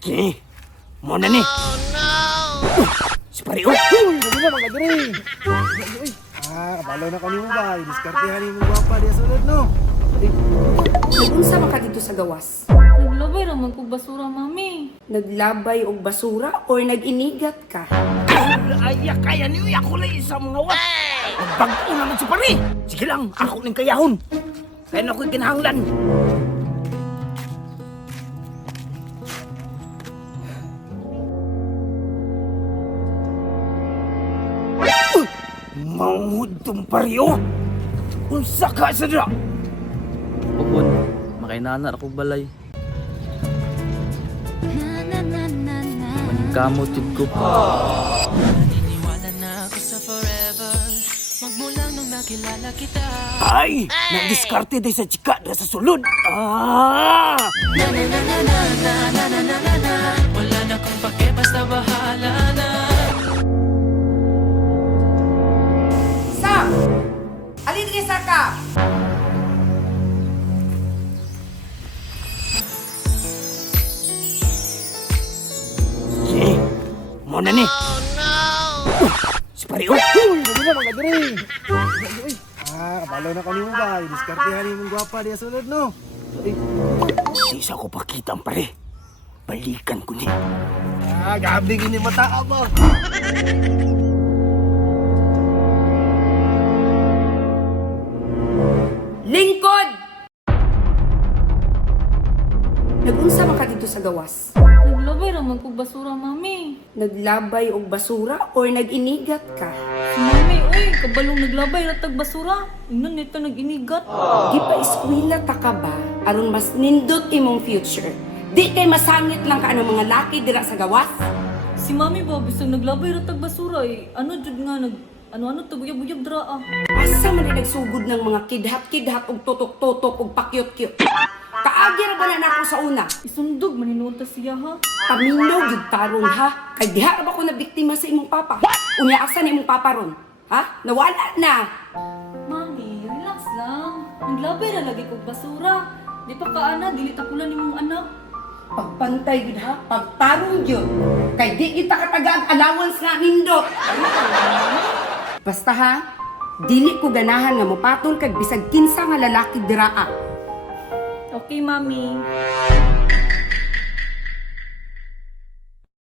Okay, mo na ni. Si pare, oh. Dali na mga diri. Kabalo na kanimo ba? Diskartehan mo gwapa diya sulod no. Nagunsa man ka dito sa gawas? Naglabay raman kog basura, mami. Naglabay og basura or nag-inigat ka? Ay, kaya niyo ako lang isang mga wat. Magbago naman si pare. Sige lang, ako ng kayahon. Kaya na ako'y kinahanglan. Manghud tong pariyo. Unsa ka sa dira? Pupon, makainana ako balay. Maningkamot yun ko. Naniniwala na ako sa forever magmula nung nakilala kita. Ay, nagdiskarte day sa chika na sa sulod. Ah! Wala na kung pake basta bahala na. Sam! Alin ka sa ka? Okay, mo na ni. Si pare, oh. Dali na mga diri. Kabalo na kanimo ba? Diskartehan mo gwapa diya sulod no. Di sa ko pakita ang pare. Balikan ko ni. Gabi gini mata mo. Lingkod! Nagunsa man ka dito sa gawas? Naglabay raman kog basura, mami. Naglabay og basura or nag-inigat ka? Si mami, oy, kabalong naglabay ratag basura. Ingnan nito nag-inigat. Di pa eskwela ta ka ba? Aron mas nindot imong future. Di kay masangit lang ka ng mga laki dira sa gawas? Si mami ba, bisag naglabay ratag basura eh. Ano jud nga ano to buyab-buyab dra ah. Asa man din nagsugod ng mga kidhat-kidhat og tutok-tutok og pakyot-kyot? Kaagi ra ba na nako sa una? Isundog maninuta siya ha. Paminaw gyud tarong ha. Kay diha ra ba ko na biktima sa imong papa? Unya asa ni imong papa ron? Ha? Nawala na. Mami, relax lang. Naglabay ra lagi kog basura. Di pa kaana, dili ta kulan nimong anak. Pagpantay gyud ha, pagtarong gyud. Kay di kita katagaan allowance nga nindot. Basta ha, dili ko ganahan nga mopatol kag bisag kinsa nga lalaki diraa. Okay, mami.